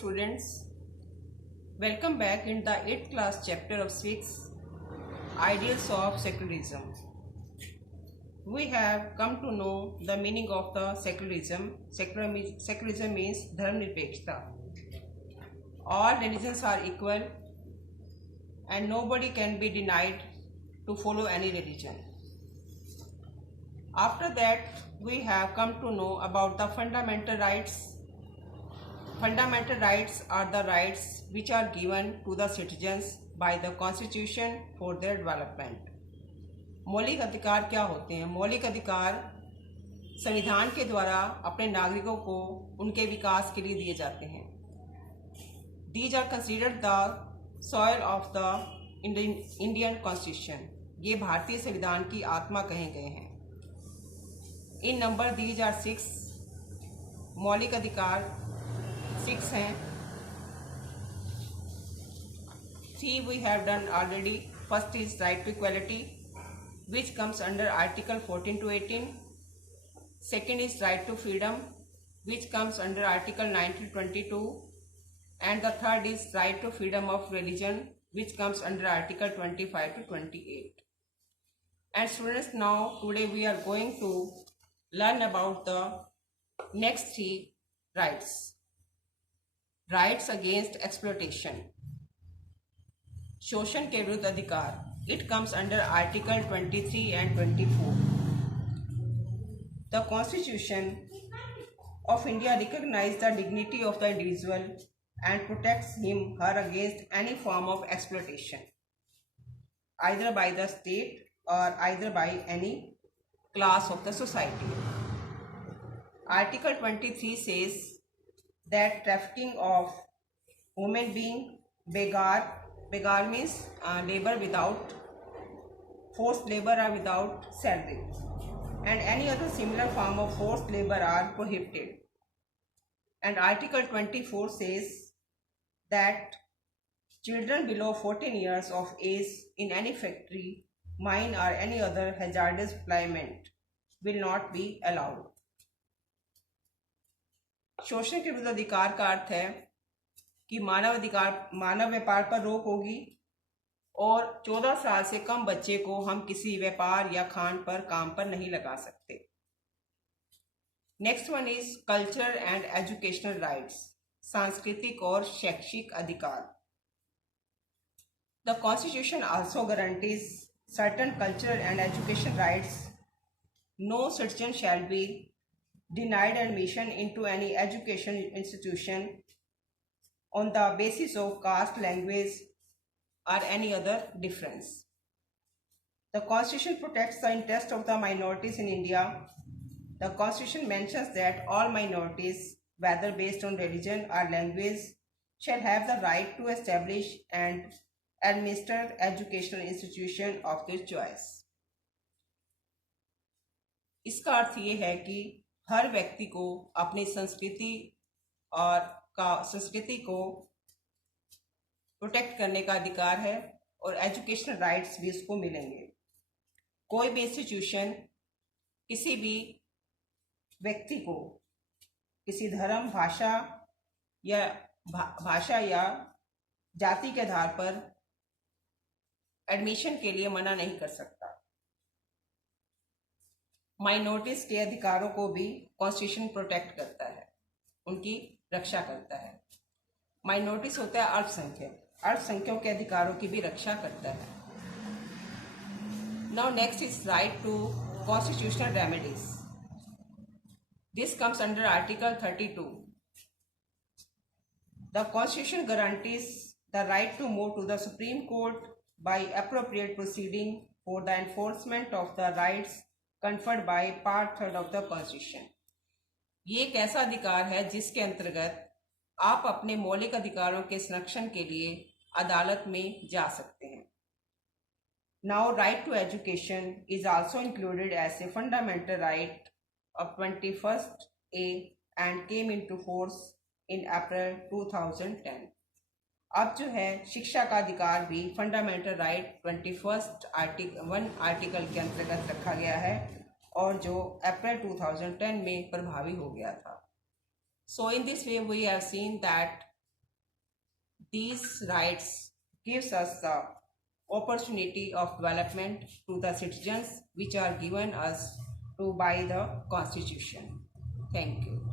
students, welcome back in the 8th class chapter of civics, Ideals of Secularism. We have come to know the meaning of the secularism. Secularism means dharmnirpekshta. All religions are equal and nobody can be denied to follow any religion. After that, we have come to know about the fundamental rights. Fundamental rights are the rights which are given to the citizens by the constitution for their development. मौलिक अधिकार क्या होते हैं? मौलिक अधिकार संविधान के द्वारा अपने नागरिकों को उनके विकास के लिए दिए जाते हैं. These are considered the soil of the Indian Constitution. ये भारतीय संविधान की आत्मा कहे गए हैं. इन नंबर these are 6. मौलिक अधिकार 6 हैं. 3 we have done already. First is right to equality, which comes under Article 14 to 18. Second is right to freedom, which comes under Article 19 to 22. And the third is right to freedom of religion, which comes under Article 25 to 28. And students, now today we are going to learn about the next 3 rights. Rights against exploitation. शोषण के विरुद्ध अधिकार. It comes under Article 23 and 24. The Constitution of India recognizes the dignity of the individual and protects her against any form of exploitation, either by the state or either by any class of the society. Article 23 says that trafficking of human being, begar means labor without forced labor or without salary, and any other similar form of forced labor are prohibited. And Article 24 says that children below 14 years of age in any factory, mine or any other hazardous employment will not be allowed. शोषण के विरुद्ध अधिकार का अर्थ है कि मानव व्यापार पर रोक होगी और 14 साल से कम बच्चे को हम किसी व्यापार या खान पर काम पर नहीं लगा सकते. Next one is cultural and educational rights. सांस्कृतिक और शैक्षिक अधिकार. The constitution also guarantees certain cultural and education rights. No citizen shall be denied admission into any education institution on the basis of caste, language, or any other difference. The Constitution protects the interest of the minorities in India. The Constitution mentions that all minorities, whether based on religion or language, shall have the right to establish and administer educational institution of their choice. इसका अर्थ ये है कि हर व्यक्ति को अपनी संस्कृति को protect करने का अधिकार है और एजुकेशनल राइट्स भी उसको मिलेंगे. कोई भी इंस्टीट्यूशन किसी भी व्यक्ति को किसी धर्म, भाषा या जाति के आधार पर एडमिशन के लिए मना नहीं कर सकता. माइनॉरिटीज के अधिकारों को भी कॉन्स्टिट्यूशन प्रोटेक्ट करता है, उनकी रक्षा करता है. माइनॉरिटीज होता है अल्पसंख्यक के अधिकारों की भी रक्षा करता है. Now next is right to constitutional remedies. This comes under article 32. The constitution guarantees the right to move to the supreme court by appropriate proceeding for the enforcement of the rights conferred by Part 3 of the Constitution. ये एक ऐसा अधिकार है जिसके अंतर्गत आप अपने मौलिक अधिकारों के संरक्षण के लिए अदालत में जा सकते हैं. Now, right to education is also included as a fundamental right of 21st A and came into force in April 2010. अब जो है शिक्षा का अधिकार भी फंडामेंटल राइट 21st आर्टिकल के अंतर्गत रखा गया है और जो अप्रैल 2010 में प्रभावी हो गया था. So in this way we have seen that These rights gives us the opportunity of development to the citizens which are given us to by the Constitution. Thank you.